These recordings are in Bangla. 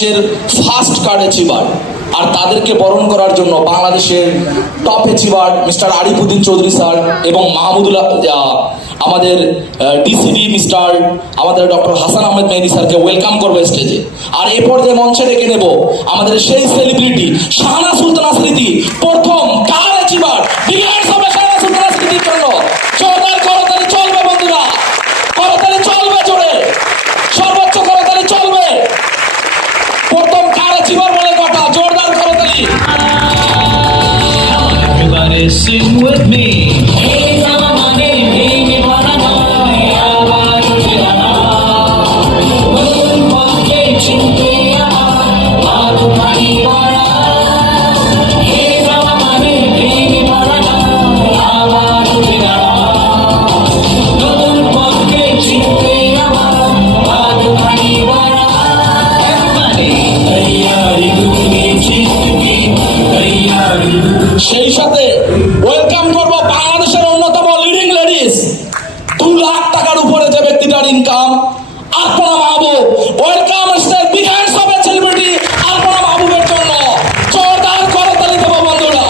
বাংলাদেশের ফার্স্ট কার্ড অ্যাচিভার, আর তাদেরকে বরণ করার জন্য বাংলাদেশের top achiever mister Arifuddin Chowdhury sir এবং মাহমুদুল্লাহ, আমাদের ডিসিডি মিস্টার আমাদের ডক্টর হাসান আহমেদ মেহেদী স্যারকে ওয়েলকাম করবো স্টেজে। আর এই পর্যায়ে মঞ্চে ডেকে নেব আমাদের সেই সেলিব্রিটি শাহানা সুলতানা স্মৃতি, প্রথম কার অ্যাচিভার। বিহার সবে শাহানা সুলতানা স্মৃতির জন্য জোরদার করতালি চলবে বন্ধুরা, করতালি চলবে জোরে, সর্বোচ্চ করতালি চলবে। প্রথম কার অ্যাচিভার বলে কথা, জোরদার করতালি। Everybody sing with me. সেই সাথে ওয়েলকাম করব বাংলাদেশের অন্যতম লিডিং লেডিস, 2 লাখ টাকার উপরে যে ব্যক্তিটার income, Arpana Mahbub. Welcome stage big hands of celebrity Arpana মাহবুবের জন্য জোরদার করতালি দেব বন্ধুরা।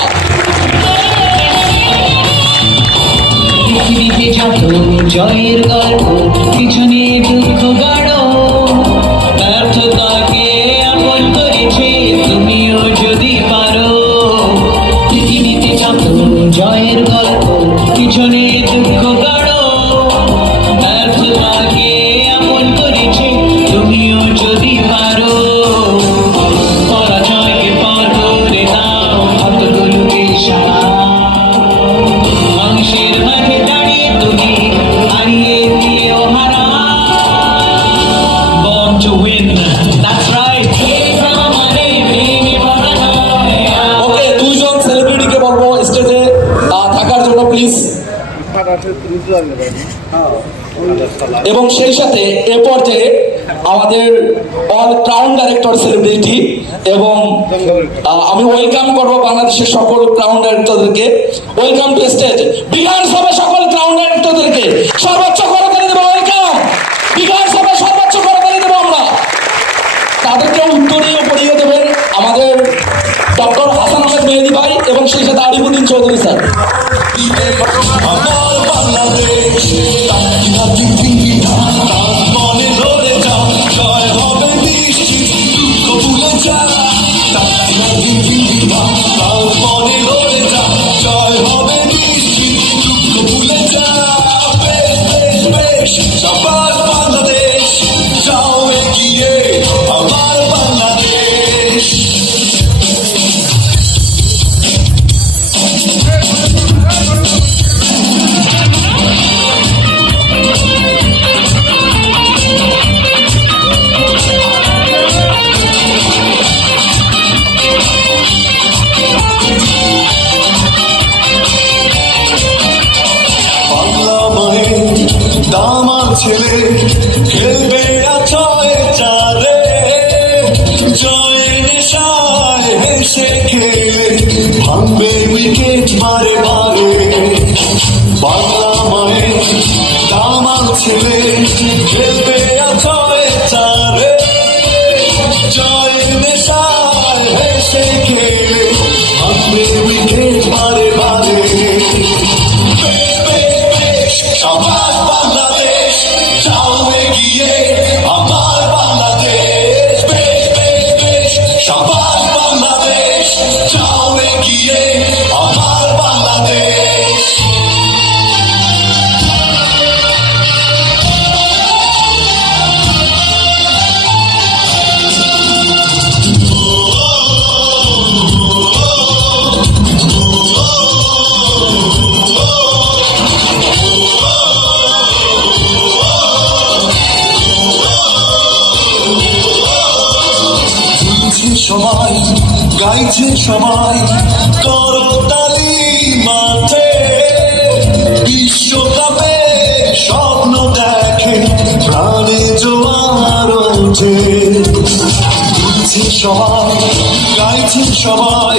পৃথিবীতে যত জয়ের গল্প, পিছনে দুঃখ গাঢ়, ব্যর্থতাকে আপন করেছে তুমিও যদি পারো। পৃথিবীতে যত জয়ের গল্প, পিছনে দুঃখ গাঢ়, ব্যর্থতাকে আপন করেছে তুমিও যদি পারো। পরাজয়কে পার করে দাও, ক্ষতগুলোকে সারাও। মানুষের মাঝে দাঁড়িয়ে তুমি হারিয়ে দিও হারা। Born to win, that's right. ওকে, দুইজন সেলিব্রিটিকে বলবো স্টেজে থাকার জন্য প্লিজ। এবং সেই সাথে এ পর্যায়ে আমাদের অল ক্রাউন ডাইরেক্টর সেলিব্রিটি এবং আমি ওয়েলকাম করবো বাংলাদেশের সকল ক্রাউন ডাইরেক্টরদেরকে। ওয়েলকাম টু স্টেজ বিধানসভা সকল ক্রাউন ডাইরেক্টরদেরকে সর্বোচ্চ করতালি দেবো। ওয়েলকাম বিধানসভা সর্বোচ্চ করতালি দেবো আমরা। তাদেরকে উত্তরীয় পড়িয়ে দেবেন আমাদের ডক্টর হাসান আহমেদ মেহেদী ভাই এবং সেই সাথে আরিফুদ্দিন চৌধুরী স্যার। আমার বাংলাদেশ মনে ধরে যাও, জয় হবে নিশ্চিত, দুঃখ ভুলে যা। মনে ধরে যাও, জয় হবে নিশ্চিত, দুঃখ ভুলে যা। বেশ বেশ বেশ সবার বাংলাদেশ, যাও এগিয়ে আমার বাংলাদেশ। দামার ছেলে খেলবে আছয় চারে, জয়ের নেশায় হেসে খেলে ভাঙবে উইকেট বারে বারে। বাংলা মায়ের দামার ছেলে খেলবে আছয় চারে, জয়ের নেশায় হেসে খেলে ভাঙবে উইকেট বারে বারে। সবার বাংলাদেশ, যাও এগিয়ে আমার বাংলাদেশ। বেশ বেশ বেশ সবার বাংলাদেশ, যাও এগিয়ে আমার বাংলাদেশ। সবাই গাইছে, সবাই করতালি মাঠে, বিশ্বকাপে স্বপ্ন দেখে প্রাণে জোয়ার ওঠে। সবাই গাইছে, সবাই